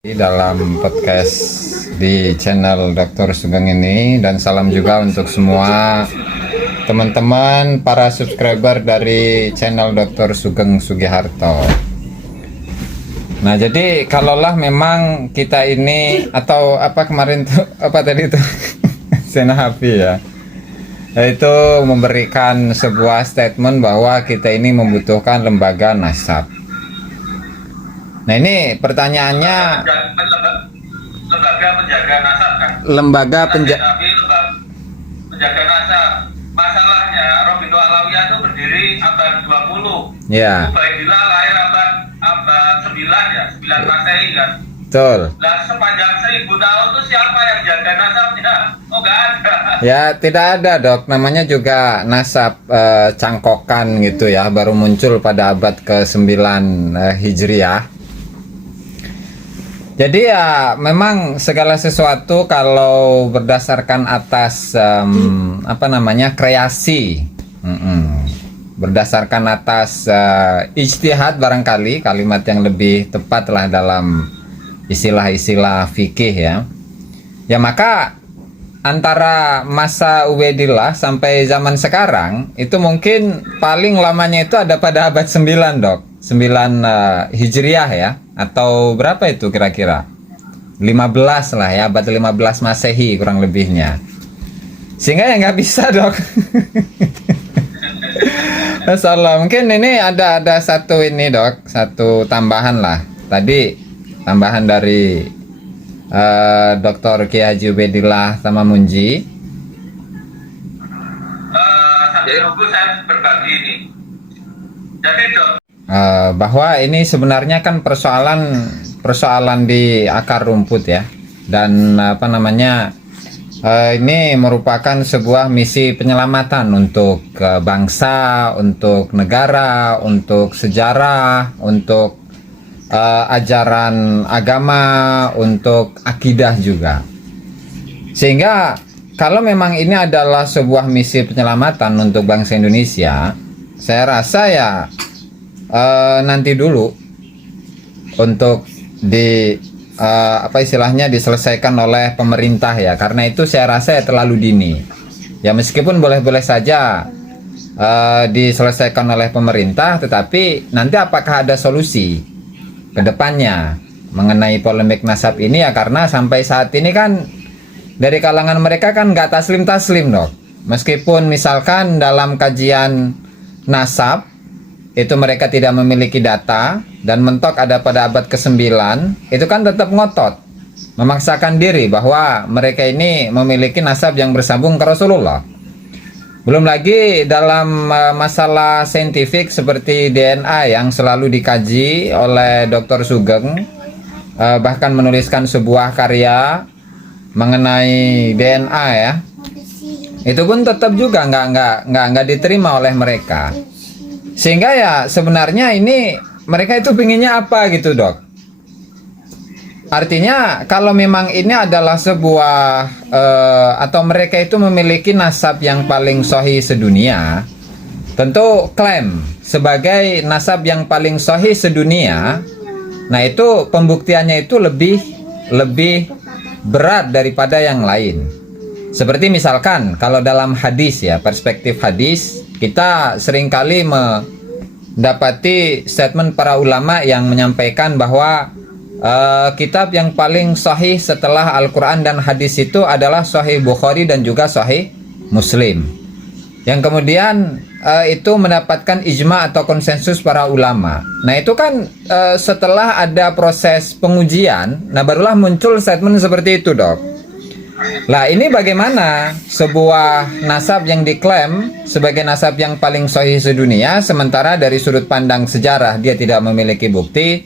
Dalam podcast di channel Dr. Sugeng ini, dan salam juga untuk semua teman-teman para subscriber dari channel Dr. Sugeng Sugiharto. Nah, jadi kalaulah memang kita ini atau apa kemarin tuh apa tadi tuh Senahapi ya, yaitu memberikan sebuah statement bahwa kita ini membutuhkan lembaga nasab. Nah, ini pertanyaannya, lembaga penjaga nasab kan? Lembaga penjaga nasab. Masalahnya Robito Alawiyah itu berdiri abad 20. ya, Ubaidillah lahir abad 9 ya, 9 Masehi kan? betul. Nah, sepanjang 1000 tahun itu siapa yang jaga nasabnya? Oh, nggak ada. Ya, tidak ada, Dok. Namanya juga nasab cangkokan gitu ya, baru muncul pada abad ke-9 Hijriah. Jadi ya memang segala sesuatu kalau berdasarkan atas kreasi, berdasarkan atas ijtihad, barangkali kalimat yang lebih tepat lah dalam istilah-istilah fikih ya. Ya maka antara masa Ubaidillah sampai zaman sekarang itu mungkin paling lamanya itu ada pada abad 9, Dok. 9 Hijriah ya, atau berapa itu kira-kira? 15 lah ya, abad 15 Masehi kurang lebihnya. Sehingga ya nggak bisa, Dok. Masalah mungkin ini ada satu ini, Dok, satu tambahan lah. Tadi tambahan dari Dr. Kiai Haji Ubaidillah Tamamunji. Sambil nunggu saya berbagi ini. Jadi Dok, bahwa ini sebenarnya kan persoalan di akar rumput ya, dan ini merupakan sebuah misi penyelamatan untuk bangsa, untuk negara, untuk sejarah, untuk ajaran agama, untuk akidah juga. Sehingga kalau memang ini adalah sebuah misi penyelamatan untuk bangsa Indonesia, saya rasa ya nanti dulu untuk diselesaikan oleh pemerintah ya, karena itu saya rasa ya terlalu dini ya, meskipun boleh-boleh saja diselesaikan oleh pemerintah, tetapi nanti apakah ada solusi ke depannya mengenai polemik nasab ini ya, karena sampai saat ini kan dari kalangan mereka kan nggak taslim-taslim, Dok. Meskipun misalkan dalam kajian nasab itu mereka tidak memiliki data dan mentok ada pada abad ke-9, itu kan tetap ngotot memaksakan diri bahwa mereka ini memiliki nasab yang bersambung ke Rasulullah. Belum lagi dalam masalah saintifik seperti DNA yang selalu dikaji oleh Dr. Sugeng, bahkan menuliskan sebuah karya mengenai DNA ya, itu pun tetap juga nggak diterima oleh mereka. Sehingga ya sebenarnya ini mereka itu pinginnya apa gitu, Dok? Artinya kalau memang ini adalah sebuah atau mereka itu memiliki nasab yang paling sahih sedunia, tentu klaim sebagai nasab yang paling sahih sedunia, nah itu pembuktiannya itu lebih berat daripada yang lain. Seperti misalkan kalau dalam hadis ya, perspektif hadis, kita seringkali mendapati statement para ulama yang menyampaikan bahwa kitab yang paling sahih setelah Al-Quran dan hadis itu adalah Sahih Bukhari dan juga Sahih Muslim, yang kemudian itu mendapatkan ijma atau konsensus para ulama. Nah itu kan setelah ada proses pengujian, nah barulah muncul statement seperti itu, Dok. Lah ini bagaimana sebuah nasab yang diklaim sebagai nasab yang paling sahih sedunia, sementara dari sudut pandang sejarah dia tidak memiliki bukti,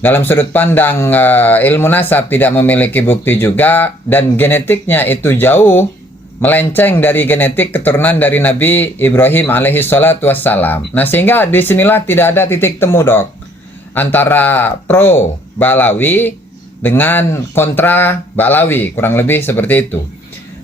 dalam sudut pandang ilmu nasab tidak memiliki bukti juga, dan genetiknya itu jauh melenceng dari genetik keturunan dari Nabi Ibrahim alaihi salatu wassalam. Nah sehingga disinilah tidak ada titik temu, Dok, antara pro Ba'alawi dengan kontra Ba'alawi, kurang lebih seperti itu.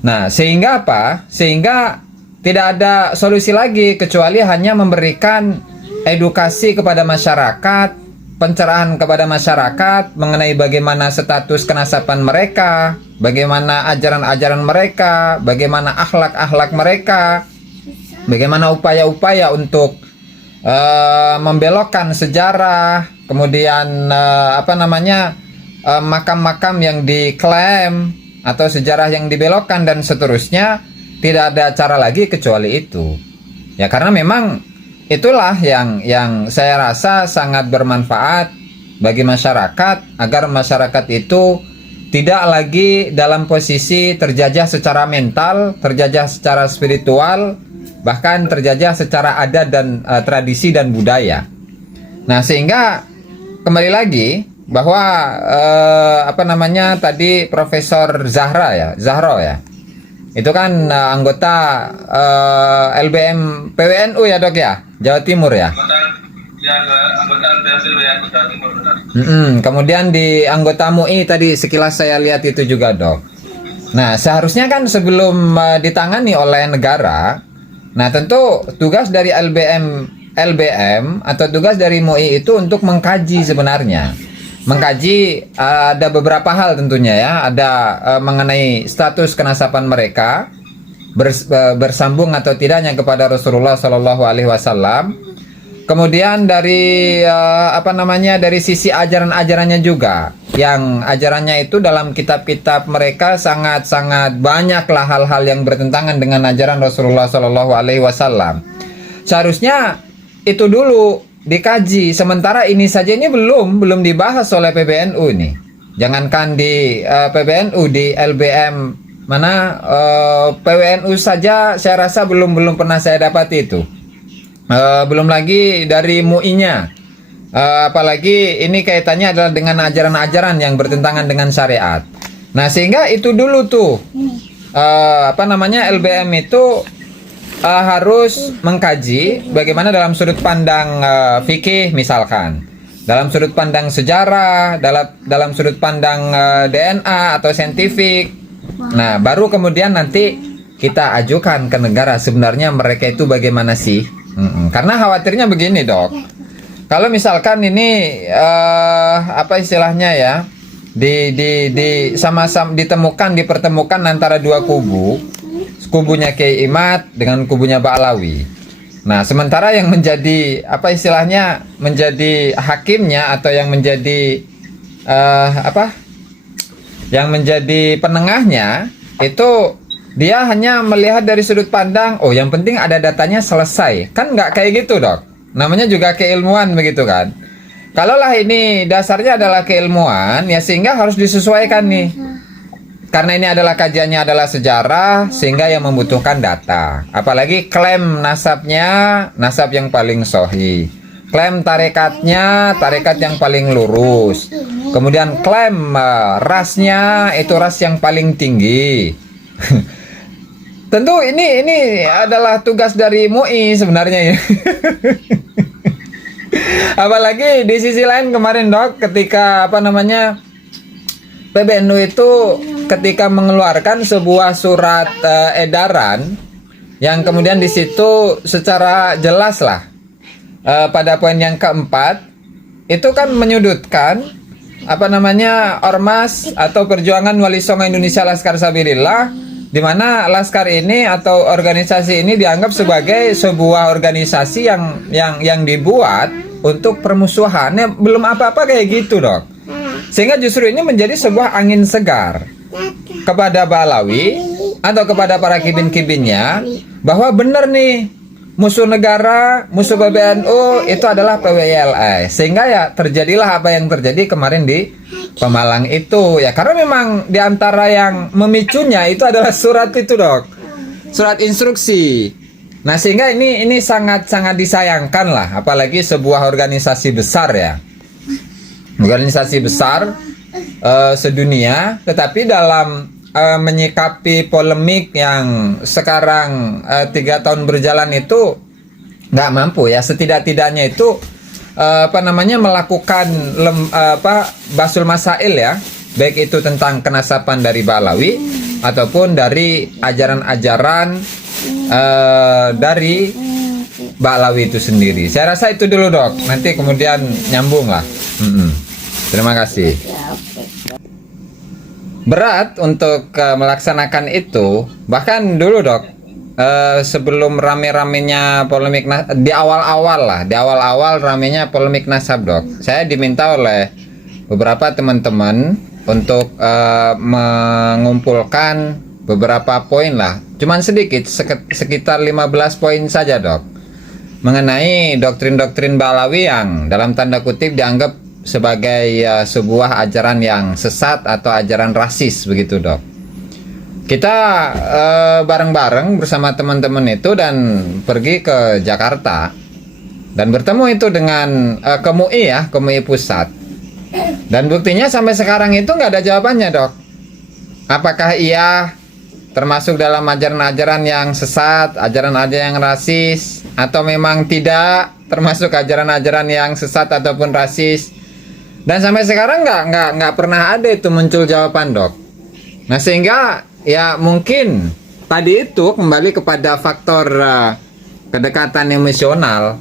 Nah sehingga apa? Sehingga tidak ada solusi lagi kecuali hanya memberikan edukasi kepada masyarakat pencerahan kepada masyarakat mengenai bagaimana status kenasaban mereka, bagaimana ajaran-ajaran mereka, bagaimana akhlak-akhlak mereka, bagaimana upaya-upaya untuk membelokkan sejarah, kemudian makam-makam yang diklaim atau sejarah yang dibelokkan dan seterusnya. Tidak ada cara lagi kecuali itu. Ya, karena memang itulah yang saya rasa sangat bermanfaat bagi masyarakat, agar masyarakat itu tidak lagi dalam posisi terjajah secara mental, terjajah secara spiritual, bahkan terjajah secara adat dan tradisi dan budaya. Nah, sehingga kembali lagi bahwa tadi Profesor Zahro ya. Itu kan anggota LBM PWNU ya, Dok ya, Jawa Timur ya. Anggota LBM PWNU Jawa Timur, benar. Kemudian di anggota MUI tadi sekilas saya lihat itu juga, Dok. Nah, seharusnya kan sebelum ditangani oleh negara, nah tentu tugas dari LBM atau tugas dari MUI itu untuk mengkaji sebenarnya. Mengkaji ada beberapa hal tentunya ya, ada mengenai status kenasaban mereka bersambung atau tidaknya kepada Rasulullah Shallallahu Alaihi Wasallam. Kemudian dari dari sisi ajaran-ajarannya juga, yang ajarannya itu dalam kitab-kitab mereka sangat-sangat banyaklah hal-hal yang bertentangan dengan ajaran Rasulullah Shallallahu Alaihi Wasallam. Seharusnya itu dulu dikaji, sementara ini saja ini belum dibahas oleh PBNU ini. Jangankan di PBNU, di LBM PWNU saja saya rasa belum pernah saya dapat itu. Belum lagi dari MUI-nya. Apalagi ini kaitannya adalah dengan ajaran-ajaran yang bertentangan dengan syariat. Nah, sehingga itu dulu tuh LBM itu harus mengkaji bagaimana dalam sudut pandang fikih misalkan, dalam sudut pandang sejarah, dalam sudut pandang DNA atau saintifik. Nah, baru kemudian nanti kita ajukan ke negara sebenarnya mereka itu bagaimana sih? Karena khawatirnya begini, Dok. Kalau misalkan ini istilahnya ya, sama-sama dipertemukan antara dua kubunya Kiai Imad dengan kubunya Ba'alawi. Nah, sementara yang menjadi menjadi hakimnya atau yang menjadi yang menjadi penengahnya itu dia hanya melihat dari sudut pandang, oh yang penting ada datanya selesai. Kan nggak kayak gitu, Dok. Namanya juga keilmuan begitu kan. Kalaulah ini dasarnya adalah keilmuan, ya sehingga harus disesuaikan nih. Karena ini adalah kajiannya adalah sejarah, sehingga yang membutuhkan data. Apalagi klaim nasabnya, nasab yang paling sahih. Klaim tarekatnya, tarekat yang paling lurus. Kemudian klaim rasnya, itu ras yang paling tinggi. Tentu ini adalah tugas dari MUI sebenarnya ya. Apalagi di sisi lain kemarin, Dok, ketika PBNU itu ketika mengeluarkan sebuah surat edaran yang kemudian di situ secara jelas lah pada poin yang keempat itu kan menyudutkan ormas atau perjuangan Wali Songo Indonesia Laskar Sabilillah, di mana Laskar ini atau organisasi ini dianggap sebagai sebuah organisasi yang dibuat untuk permusuhan. Belum apa-apa kayak gitu, Dok. Sehingga justru ini menjadi sebuah angin segar kepada Ba'alawi atau kepada para kibin-kibinnya bahwa benar nih musuh negara, musuh PBNU itu adalah PWILS. Sehingga ya terjadilah apa yang terjadi kemarin di Pemalang itu ya, karena memang diantara yang memicunya itu adalah surat itu, Dok, surat instruksi. Nah, sehingga ini sangat-sangat disayangkan lah, apalagi sebuah organisasi besar ya, organisasi besar sedunia, tetapi dalam menyikapi polemik yang sekarang 3 tahun berjalan itu nggak mampu ya, setidak-tidaknya itu melakukan basul masail ya, baik itu tentang kenasaban dari Ba'alawi ataupun dari ajaran-ajaran dari Ba'alawi itu sendiri. Saya rasa itu dulu, Dok, nanti kemudian nyambung lah. Mm-mm. Terima kasih. Berat untuk melaksanakan itu, bahkan dulu dok, sebelum rame-ramenya polemik di awal-awal lah, di awal-awal ramenya polemik nasab dok, saya diminta oleh beberapa teman-teman untuk mengumpulkan beberapa poin lah, cuman sedikit, sekitar 15 poin saja dok, mengenai doktrin-doktrin Balawi yang dalam tanda kutip dianggap sebagai sebuah ajaran yang sesat atau ajaran rasis begitu dok. Kita bareng-bareng bersama teman-teman itu dan pergi ke Jakarta dan bertemu itu dengan ke MUI ya, ke MUI Pusat. Dan buktinya sampai sekarang itu nggak ada jawabannya dok. Apakah ia termasuk dalam ajaran-ajaran yang sesat, ajaran-ajaran yang rasis, atau memang tidak termasuk ajaran-ajaran yang sesat ataupun rasis? Dan sampai sekarang nggak pernah ada itu muncul jawaban dok. Nah sehingga ya mungkin tadi itu kembali kepada faktor kedekatan emosional,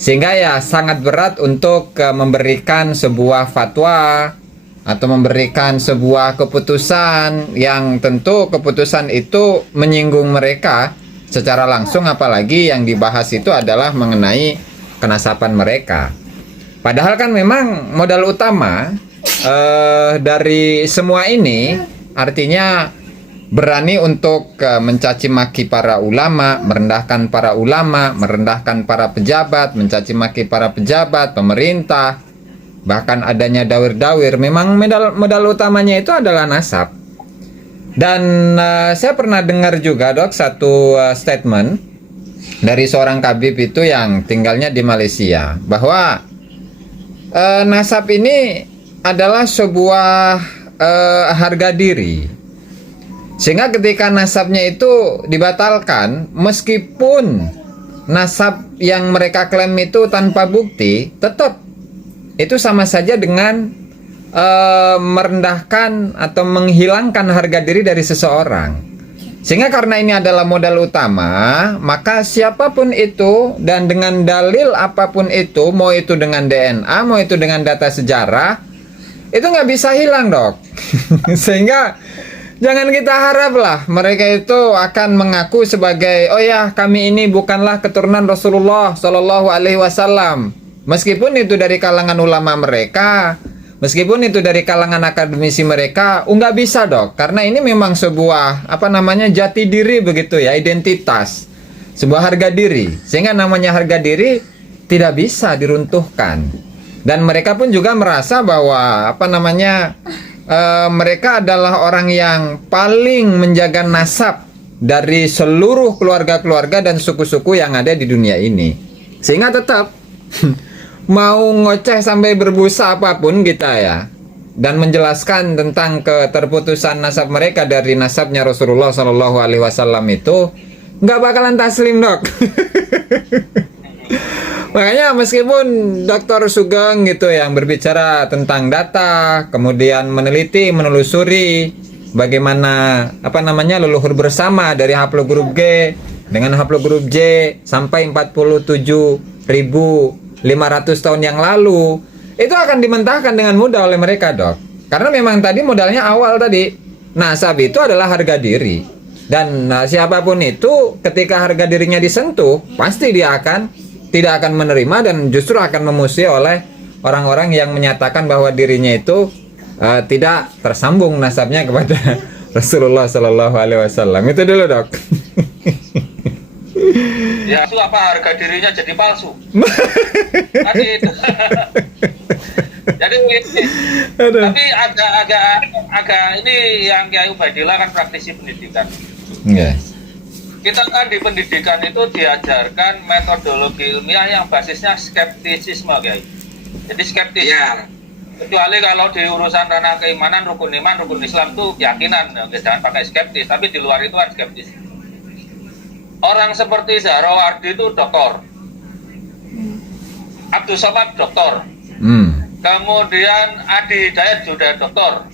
sehingga ya sangat berat untuk memberikan sebuah fatwa atau memberikan sebuah keputusan yang tentu keputusan itu menyinggung mereka secara langsung, apalagi yang dibahas itu adalah mengenai kenasaban mereka. Padahal kan memang modal utama dari semua ini artinya berani untuk mencaci maki para ulama, merendahkan para ulama, merendahkan para pejabat, mencaci maki para pejabat, pemerintah, bahkan adanya dawir-dawir. Memang modal utamanya itu adalah nasab. Dan saya pernah dengar juga dok satu statement dari seorang Khabib itu yang tinggalnya di Malaysia, bahwa nasab ini adalah sebuah harga diri, sehingga ketika nasabnya itu dibatalkan, meskipun nasab yang mereka klaim itu tanpa bukti, tetap itu sama saja dengan merendahkan atau menghilangkan harga diri dari seseorang. Sehingga karena ini adalah modal utama, maka siapapun itu dan dengan dalil apapun itu, mau itu dengan DNA, mau itu dengan data sejarah, itu nggak bisa hilang dok. Sehingga jangan kita harap lah mereka itu akan mengaku sebagai, oh ya kami ini bukanlah keturunan Rasulullah Shallallahu Alaihi Wasallam. Meskipun itu dari kalangan ulama mereka, meskipun itu dari kalangan akademisi mereka, nggak bisa dok, karena ini memang sebuah jati diri begitu ya, identitas, sebuah harga diri, sehingga namanya harga diri tidak bisa diruntuhkan. Dan mereka pun juga merasa bahwa mereka adalah orang yang paling menjaga nasab dari seluruh keluarga-keluarga dan suku-suku yang ada di dunia ini, sehingga tetap mau ngoceh sampai berbusa apapun kita ya, dan menjelaskan tentang keterputusan nasab mereka dari nasabnya Rasulullah Shallallahu Alaihi Wasallam itu nggak bakalan taslim dok. Makanya meskipun Dr. Sugeng gitu yang berbicara tentang data, kemudian meneliti, menelusuri bagaimana leluhur bersama dari haplogrup G dengan haplogrup J sampai 47.500 tahun yang lalu, itu akan dimentahkan dengan mudah oleh mereka dok. Karena memang tadi modalnya awal tadi, nasab itu adalah harga diri. Dan siapapun itu ketika harga dirinya disentuh, pasti dia tidak akan menerima dan justru akan memusuhi oleh orang-orang yang menyatakan bahwa dirinya itu tidak tersambung nasabnya kepada Rasulullah Shallallahu Alaihi Wasallam. Itu dulu dok. Ya itu apa harga dirinya jadi palsu. Tadi itu. Jadi tapi agak ini yang Kiai Ubaidillah kan praktisi pendidikan. Yeah. Kita kan di pendidikan itu diajarkan metodologi ilmiah yang basisnya skeptisisme, Kiai. Jadi skeptis. Ya. Kecuali kalau di urusan ranah keimanan, rukun iman, rukun Islam itu keyakinan, jangan pakai skeptis. Tapi di luar itu kan skeptis. Orang seperti Zahrawardi itu doktor, Abdul Somad doktor, kemudian Adi Hidayat juga doktor,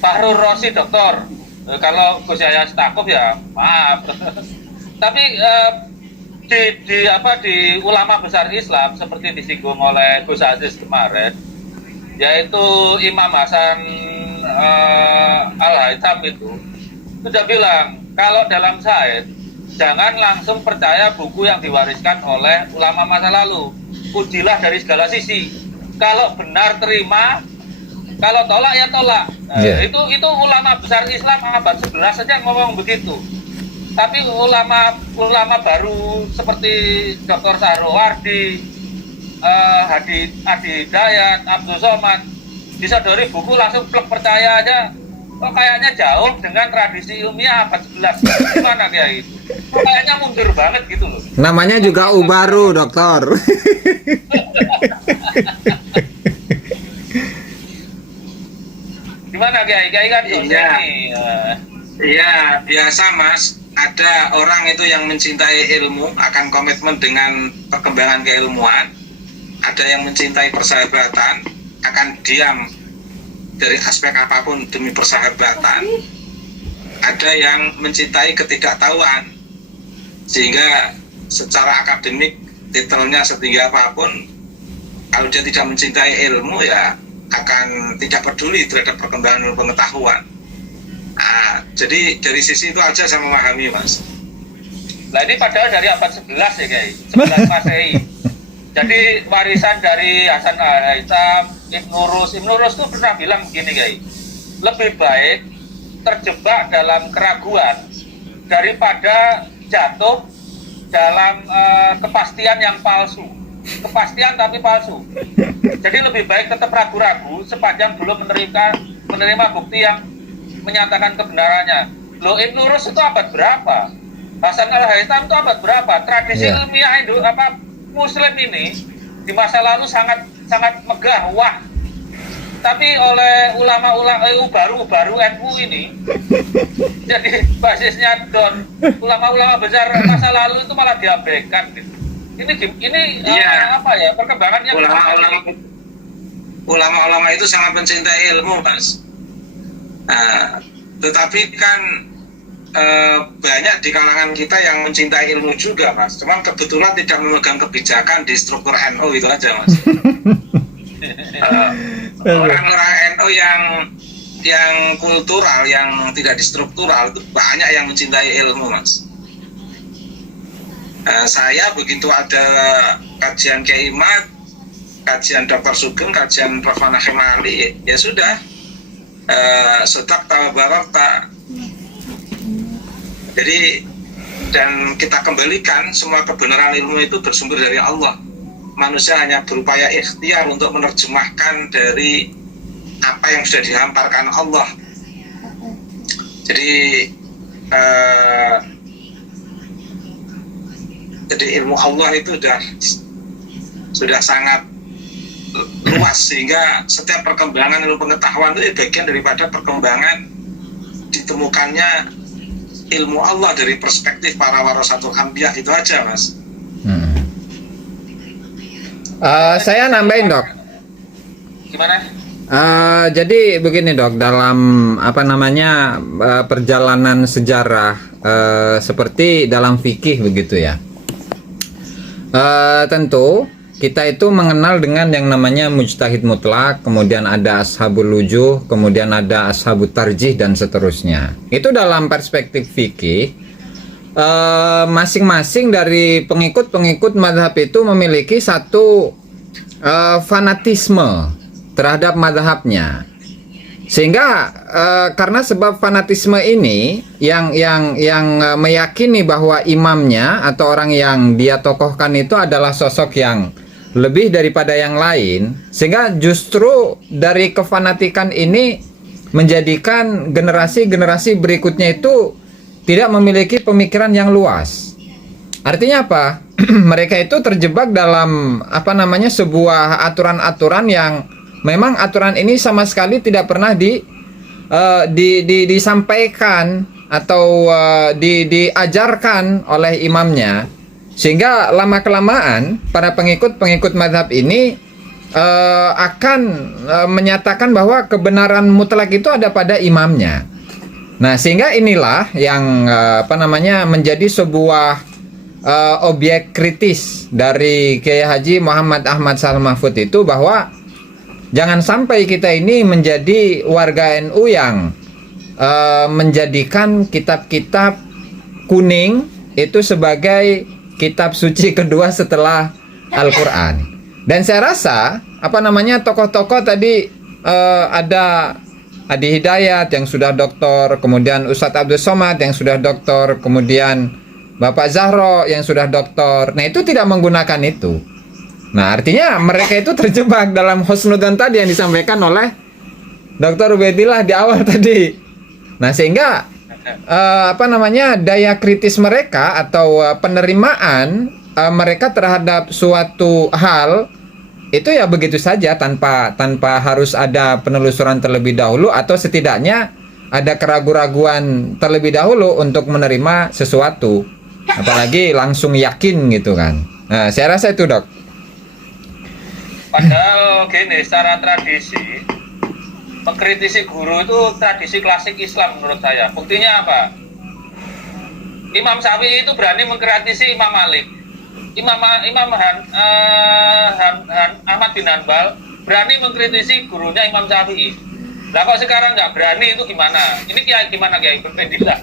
Fahrul Rosi doktor. Kalau Gus Yahya Stakuf ya maaf. Tapi di ulama besar Islam seperti disinggung oleh Gus Aziz kemarin, yaitu Imam Hasan Al-Haytham itu sudah bilang kalau dalam Zaid jangan langsung percaya buku yang diwariskan oleh ulama masa lalu, ujilah dari segala sisi, kalau benar terima, kalau tolak ya tolak. Itu ulama besar Islam abad 11 saja ngomong begitu. Tapi ulama baru seperti Dr. Sahrowardi, Hadi Hidayat, Abdul Somad disadari buku langsung plek percaya aja. Kok kayaknya jauh dengan tradisi ilmiah abad 11. Gimana kayak itu? Kayaknya mundur banget gitu loh. Namanya juga Ubaru, dokter. Gimana Kiai? Kiai kan Iya. Iya, biasa Mas. Ada orang itu yang mencintai ilmu, akan komitmen dengan perkembangan keilmuan. Ada yang mencintai persahabatan, akan diam dari aspek apapun demi persahabatan. Ada yang mencintai ketidaktahuan, sehingga secara akademik titelnya setinggi apapun, kalau dia tidak mencintai ilmu ya akan tidak peduli terhadap perkembangan ilmu pengetahuan. Nah, jadi dari sisi itu aja saya memahami, Mas. Nah ini padahal dari abad 11 ya Kiai, 11 Masehi. Jadi warisan dari Hasan Al-Haytham, Ibnu Rus itu pernah bilang begini Kiai, lebih baik terjebak dalam keraguan daripada jatuh dalam kepastian yang palsu. Kepastian tapi palsu. Jadi lebih baik tetap ragu-ragu sepanjang belum menerima bukti yang menyatakan kebenarannya. Loh, Ibnu Rus itu abad berapa? Hasan Al-Haytham itu abad berapa? Tradisi ilmiah Muslim ini di masa lalu sangat megah, wah. Tapi oleh ulama-ulama baru NU ini jadi basisnya don. Ulama-ulama besar masa lalu itu malah diabaikan gitu. Ini Iya. apa ya perkembangannya? Ulama-ulama itu sangat mencintai ilmu, Mas. Nah, tetapi kan banyak di kalangan kita yang mencintai ilmu juga, Mas. Cuma kebetulan tidak memegang kebijakan di struktur NU itu aja, Mas. Orang-orang NU yang kultural, yang tidak di struktural itu banyak yang mencintai ilmu, Mas. Saya begitu ada kajian Kiai Imad, kajian Dr. Sugeng, kajian Prof. Nahim Ali, ya sudah, sotak tawabarata. Jadi, dan kita kembalikan semua kebenaran ilmu itu bersumber dari Allah. Manusia hanya berupaya ikhtiar untuk menerjemahkan dari apa yang sudah dihamparkan Allah. Jadi ilmu Allah itu sudah sangat luas, sehingga setiap perkembangan ilmu pengetahuan itu bagian daripada perkembangan ditemukannya ilmu Allah dari perspektif para warasatul anbiya. Itu aja, Mas. Saya nambahin, Dok. Gimana? Jadi begini, Dok, dalam perjalanan sejarah seperti dalam fikih begitu ya. Tentu kita itu mengenal dengan yang namanya mujtahid mutlak, kemudian ada ashabul lujuh, kemudian ada ashabut tarjih dan seterusnya. Itu dalam perspektif fikih, masing-masing dari pengikut-pengikut mazhab itu memiliki satu fanatisme terhadap mazhabnya. Sehingga karena sebab fanatisme ini yang meyakini bahwa imamnya atau orang yang dia tokohkan itu adalah sosok yang lebih daripada yang lain, sehingga justru dari kefanatikan ini menjadikan generasi-generasi berikutnya itu tidak memiliki pemikiran yang luas. Artinya apa? Mereka itu terjebak dalam sebuah aturan-aturan yang memang aturan ini sama sekali tidak pernah disampaikan atau diajarkan oleh imamnya, sehingga lama-kelamaan para pengikut mazhab ini akan menyatakan bahwa kebenaran mutlak itu ada pada imamnya. Nah, sehingga inilah yang menjadi sebuah objek kritis dari Kiai Haji Muhammad Ahmad Shalih Mahfud itu, bahwa jangan sampai kita ini menjadi warga NU yang menjadikan kitab-kitab kuning itu sebagai kitab suci kedua setelah Al-Quran. Dan saya rasa tokoh-tokoh tadi ada Adi Hidayat yang sudah doktor, kemudian Ustadz Abdul Somad yang sudah doktor, kemudian Bapak Zahro yang sudah doktor. Nah, itu tidak menggunakan itu. Nah, artinya mereka itu terjebak dalam husnudzon tadi yang disampaikan oleh Dr. Ubaidillah di awal tadi. Nah, sehingga daya kritis mereka atau penerimaan mereka terhadap suatu hal itu ya begitu saja tanpa harus ada penelusuran terlebih dahulu, atau setidaknya ada keraguan-raguan terlebih dahulu untuk menerima sesuatu, apalagi langsung yakin gitu kan. Nah, saya rasa itu, Dok. Padahal gini, secara tradisi mengkritisi guru itu tradisi klasik Islam menurut saya. Buktinya apa? Imam Syafi'i itu berani mengkritisi Imam Malik. Imam Ahmad bin Hanbal berani mengkritisi gurunya Imam Syafi'i. Lah kok sekarang nggak berani, itu gimana? Ini kiai gimana, Kiai Ubaidillah?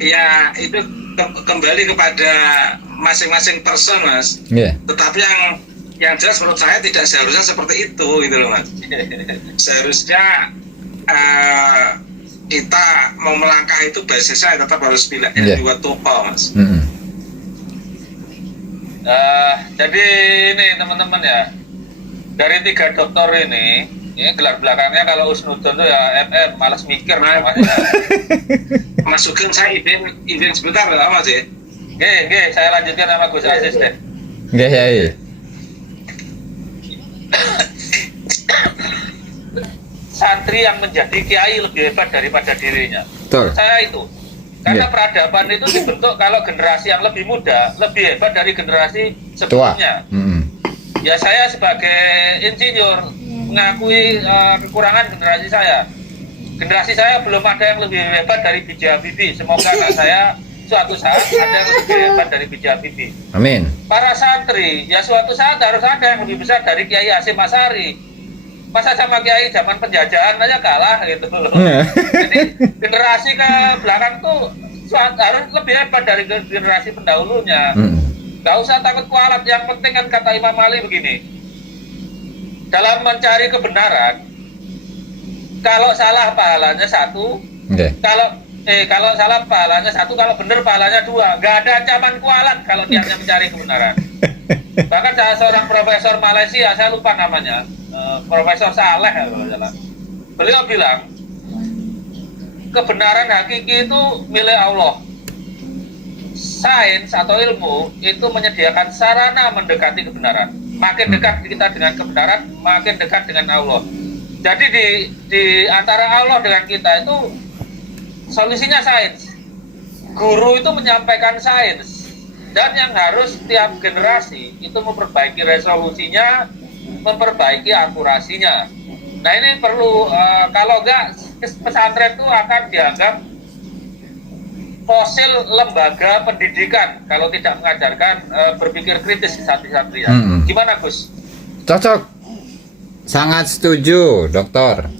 ya itu kembali kepada masing-masing person, Mas. Yeah. Tetapi yang jelas menurut saya tidak seharusnya seperti itu, gitu loh, Mas. Seharusnya kita mau melangkah itu basisnya tetap harus pilih dua tokoh, Mas. Jadi ini teman-teman ya, dari 3 dokter ini gelar belakangnya kalau Usnudon tuh ya MM, malas mikir namanya. Mas Sugeng, saya izin sebentar lah, Mas ya. Oke, saya lanjutkan sama Gus Aziz deh. Oke, ya. Santri yang menjadi kiai lebih hebat daripada dirinya. Betul. Saya itu. Karena peradaban itu dibentuk kalau generasi yang lebih muda lebih hebat dari generasi sebelumnya. Ya, saya sebagai insinyur mengakui kekurangan generasi saya. Generasi saya belum ada yang lebih hebat dari B.J. Habibie. Semoga anak saya suatu saat ada yang lebih hebat dari B.J. Habibie. Amin. Para santri, ya suatu saat harus ada yang lebih besar dari Kiai Hasyim Asy'ari. Masa sama Kiai zaman penjajahan aja kalah gitu loh. Jadi generasi ke belakang tuh harus lebih hebat dari generasi pendahulunya. Gak usah takut kualat, yang penting kan kata Imam Ali begini. Dalam mencari kebenaran, kalau salah pahalanya 1, kalau salah pahalanya 1, kalau benar pahalanya 2. Gak ada ancaman kualat kalau niatnya mencari kebenaran. Bahkan salah seorang profesor Malaysia, saya lupa namanya, Profesor Saleh kalau salah. Beliau bilang kebenaran hakiki itu milik Allah. Sains atau ilmu itu menyediakan sarana mendekati kebenaran. Makin dekat kita dengan kebenaran, makin dekat dengan Allah. Jadi di antara Allah dengan kita itu solusinya sains. Guru itu menyampaikan sains, dan yang harus tiap generasi itu memperbaiki resolusinya, memperbaiki akurasinya. Nah, ini perlu, kalau enggak pesantren itu akan dianggap fosil lembaga pendidikan kalau tidak mengajarkan berpikir kritis santri-santri. Gimana, Gus? Cocok. Sangat setuju, Dokter.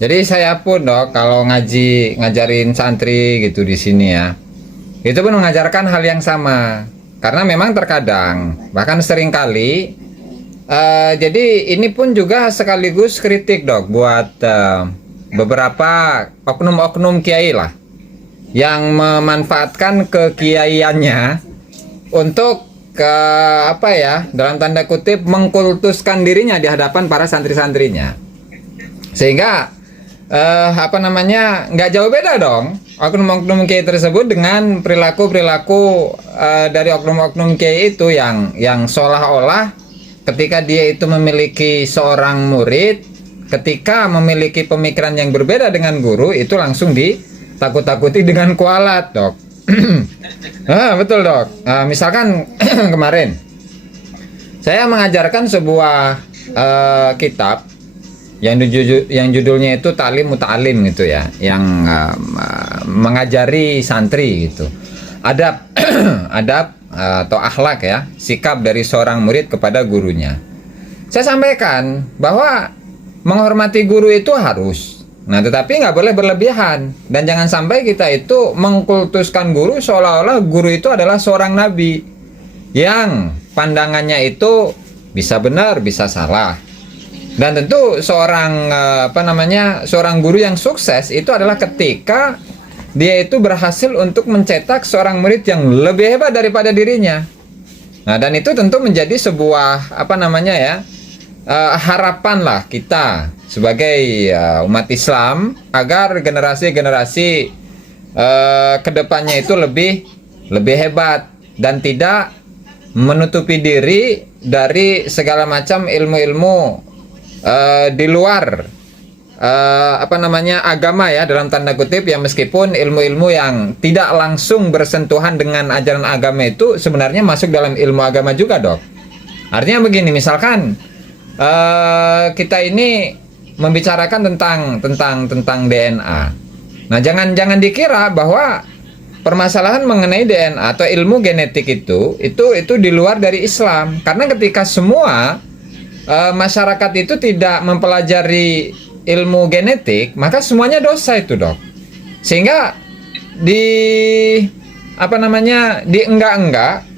Jadi saya pun, Dok, kalau ngajarin santri gitu di sini ya, itu pun mengajarkan hal yang sama. Karena memang terkadang, bahkan seringkali, jadi ini pun juga sekaligus kritik, Dok, buat beberapa oknum-oknum kiai lah yang memanfaatkan kekiaiannya untuk dalam tanda kutip mengkultuskan dirinya di hadapan para santri-santrinya, sehingga nggak jauh beda dong oknum-oknum kiai tersebut dengan perilaku dari oknum-oknum kiai itu yang seolah-olah ketika dia itu memiliki seorang murid, ketika memiliki pemikiran yang berbeda dengan guru, itu langsung ditakut-takuti dengan kualat, Dok. Betul, Dok. Misalkan kemarin saya mengajarkan sebuah kitab yang judulnya itu Ta'lim Muta'alim gitu ya, yang mengajari santri gitu. Adab atau akhlak ya, sikap dari seorang murid kepada gurunya. Saya sampaikan bahwa menghormati guru itu harus. Nah, tetapi nggak boleh berlebihan. Dan jangan sampai kita itu mengkultuskan guru seolah-olah guru itu adalah seorang nabi yang pandangannya itu bisa benar, bisa salah. Dan tentu seorang seorang guru yang sukses itu adalah ketika dia itu berhasil untuk mencetak seorang murid yang lebih hebat daripada dirinya. Nah, dan itu tentu menjadi sebuah harapan lah kita sebagai umat Islam agar generasi-generasi kedepannya itu lebih hebat dan tidak menutupi diri dari segala macam ilmu-ilmu di luar agama ya, dalam tanda kutip ya, meskipun ilmu-ilmu yang tidak langsung bersentuhan dengan ajaran agama itu sebenarnya masuk dalam ilmu agama juga, Dok. Artinya begini, misalkan kita ini membicarakan tentang DNA. Nah, jangan dikira bahwa permasalahan mengenai DNA atau ilmu genetik itu di luar dari Islam. Karena ketika semua masyarakat itu tidak mempelajari ilmu genetik, maka semuanya dosa itu, Dok. Sehingga dienggak-enggak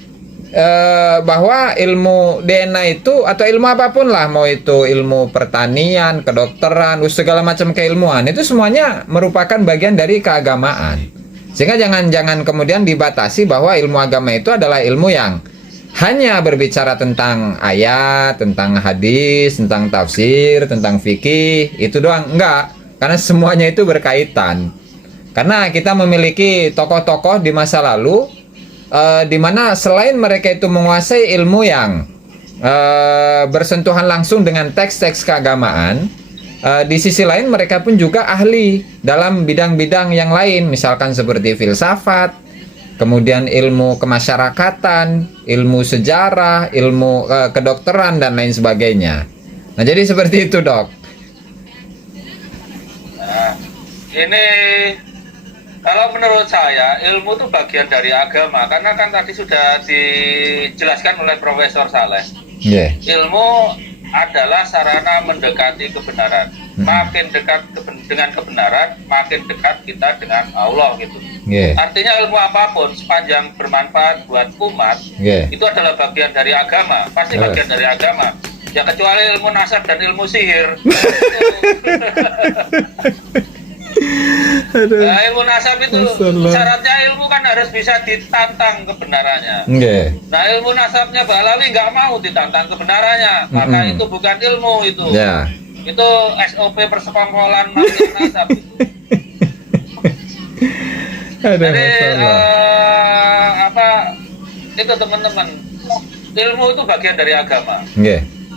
bahwa ilmu DNA itu atau ilmu apapun lah, mau itu ilmu pertanian, kedokteran, segala macam keilmuan, itu semuanya merupakan bagian dari keagamaan. Sehingga jangan kemudian dibatasi bahwa ilmu agama itu adalah ilmu yang hanya berbicara tentang ayat, tentang hadis, tentang tafsir, tentang fikih, itu doang. Enggak, karena semuanya itu berkaitan. Karena kita memiliki tokoh-tokoh di masa lalu di mana selain mereka itu menguasai ilmu yang bersentuhan langsung dengan teks-teks keagamaan, di sisi lain mereka pun juga ahli dalam bidang-bidang yang lain, misalkan seperti filsafat, kemudian ilmu kemasyarakatan, ilmu sejarah, ilmu kedokteran, dan lain sebagainya. Nah, jadi seperti itu, Dok. Nah, ini kalau menurut saya ilmu itu bagian dari agama, karena kan tadi sudah dijelaskan oleh Profesor Saleh. Yeah. Ilmu adalah sarana mendekati kebenaran. Makin dekat dengan kebenaran, makin dekat kita dengan Allah gitu. Yeah. Artinya ilmu apapun sepanjang bermanfaat buat umat, itu adalah bagian dari agama, pasti bagian dari agama. Ya kecuali ilmu nasab dan ilmu sihir. Nah, ilmu nasab itu syaratnya ilmu kan harus bisa ditantang kebenarannya. Nah, ilmu nasabnya Mbak Lali nggak mau ditantang kebenarannya, maka itu bukan ilmu itu. Itu SOP persekongkolan mafia nasab. Jadi itu teman-teman, ilmu itu bagian dari agama.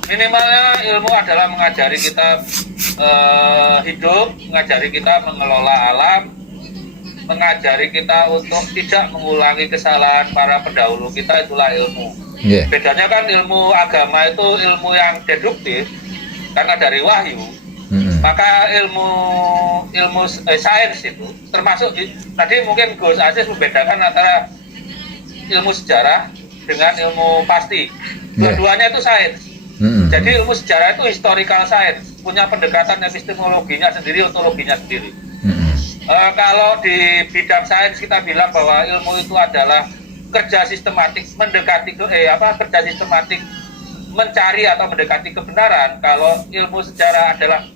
Minimalnya ilmu adalah mengajari kita hidup, mengajari kita mengelola alam, mengajari kita untuk tidak mengulangi kesalahan para pendahulu kita, itulah ilmu. Bedanya kan ilmu agama itu ilmu yang deduktif karena dari wahyu. Maka ilmu sains itu termasuk tadi mungkin Gus Aziz membedakan antara ilmu sejarah dengan ilmu pasti. Dua-duanya itu sains. Jadi ilmu sejarah itu historical science, punya pendekatan epistemologinya sendiri, ontologinya sendiri. Kalau di bidang sains kita bilang bahwa ilmu itu adalah kerja sistematik kerja sistematik mencari atau mendekati kebenaran. Kalau ilmu sejarah adalah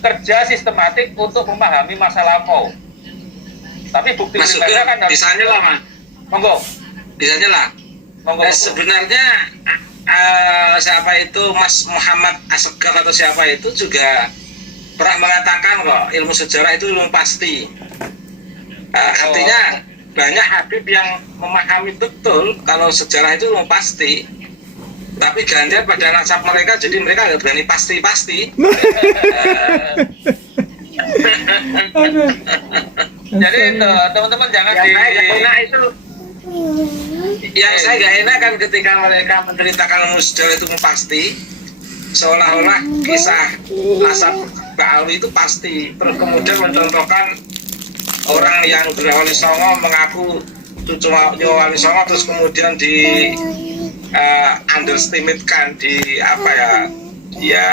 kerja sistematik untuk memahami masa lampau. Tapi bukti primernya kan harus. Bisa lah, Mas. Monggo. Bisa lah. Monggo. Sebenarnya siapa itu Mas Muhammad Asghar atau siapa itu juga pernah mengatakan kok ilmu sejarah itu ilmu pasti. Artinya banyak habib yang memahami betul kalau sejarah itu ilmu pasti, tapi ganjar pada nasab mereka, jadi mereka nggak berani pasti-pasti. Jadi teman-teman jangan yang saya nggak enak kan ketika mereka menceritakan ilmu sejarah itu pasti, seolah-olah kisah nasab Mbak Alwi itu pasti, terus kemudian mencontohkan orang yang Wali Songo mengaku itu cuma Wali Songo terus kemudian di underestimate kan, di apa ya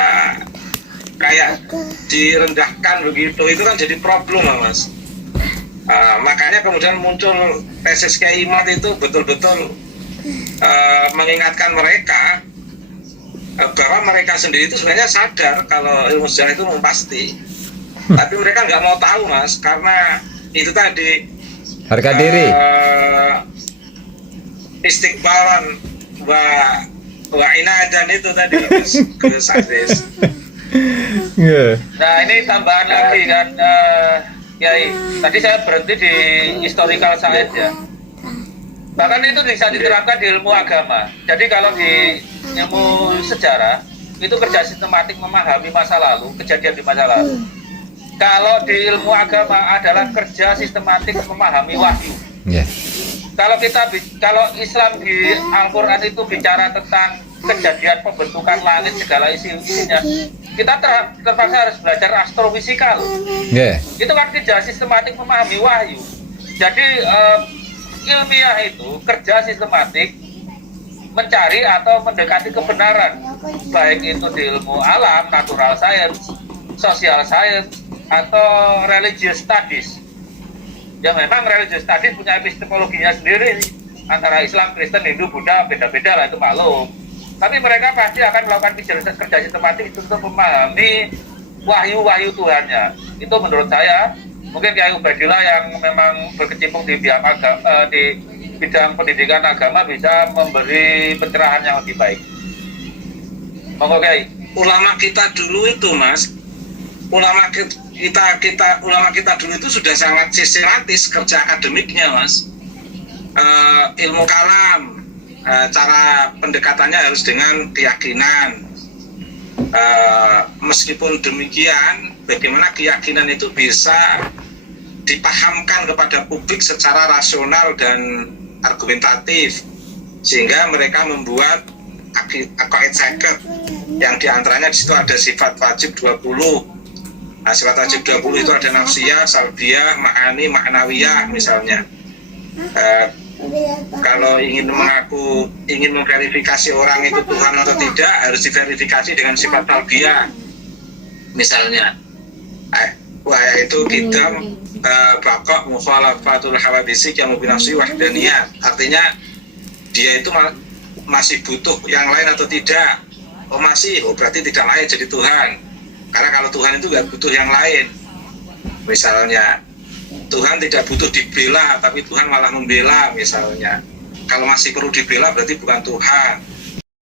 kayak direndahkan begitu, itu kan jadi problem Mas. Makanya kemudian muncul tesis Kiai Imad itu betul-betul mengingatkan mereka bahwa mereka sendiri itu sebenarnya sadar kalau ilmu sejarah itu pasti, tapi mereka nggak mau tahu Mas, karena itu tadi Harga diri. Istiqbalan wa inadan itu tadi Gus Aziz. Nah ini tambahan lagi kan, Kiai. Tadi saya berhenti di historical science ya. Bahkan itu bisa diterapkan di ilmu agama. Jadi kalau di ilmu sejarah itu kerja sistematik memahami masa lalu, kejadian di masa lalu. Kalau di ilmu agama adalah kerja sistematik memahami wahyu. Yeah. Kalau Islam di Al-Quran itu bicara tentang kejadian pembentukan langit segala isinya, kita terpaksa harus belajar astrofisikal. Yeah. Itu kan kerja sistematik memahami wahyu. Jadi ilmiah itu kerja sistematik mencari atau mendekati kebenaran, baik itu di ilmu alam, natural science, social science, atau religious studies. Ya memang religious studies punya epistemologinya sendiri, antara Islam, Kristen, Hindu, Buddha, beda-beda lah itu maklum. Tapi mereka pasti akan melakukan kerja sistematik itu untuk memahami wahyu-wahyu Tuhannya. Itu menurut saya, mungkin Kiai Ubaidillah yang memang berkecimpung di bidang pendidikan agama bisa memberi pencerahan yang lebih baik. Monggo Kiai. Ulama kita dulu itu Mas, ulama kita dulu itu sudah sangat sistematis kerja akademiknya Mas. Ilmu kalam, cara pendekatannya harus dengan keyakinan. Meskipun demikian, bagaimana keyakinan itu bisa dipahamkan kepada publik secara rasional dan argumentatif, sehingga mereka membuat aqaid seket yang diantaranya di situ ada sifat wajib 20. Nah, sifat wajib 20 itu ada nafsiyah, salbiyah, ma'ani, ma'nawiyah misalnya. Kalau ingin mengverifikasi orang itu Tuhan atau tidak, harus diverifikasi dengan sifat salbiyah misalnya. Itu kita bakok mukhalafatul hawadisi yang mubinafsi wahdaniyah, artinya dia itu masih butuh yang lain atau tidak. Masih, berarti tidak lain jadi Tuhan, karena kalau Tuhan itu nggak butuh yang lain. Misalnya Tuhan tidak butuh dibela, tapi Tuhan malah membela misalnya. Kalau masih perlu dibela berarti bukan Tuhan.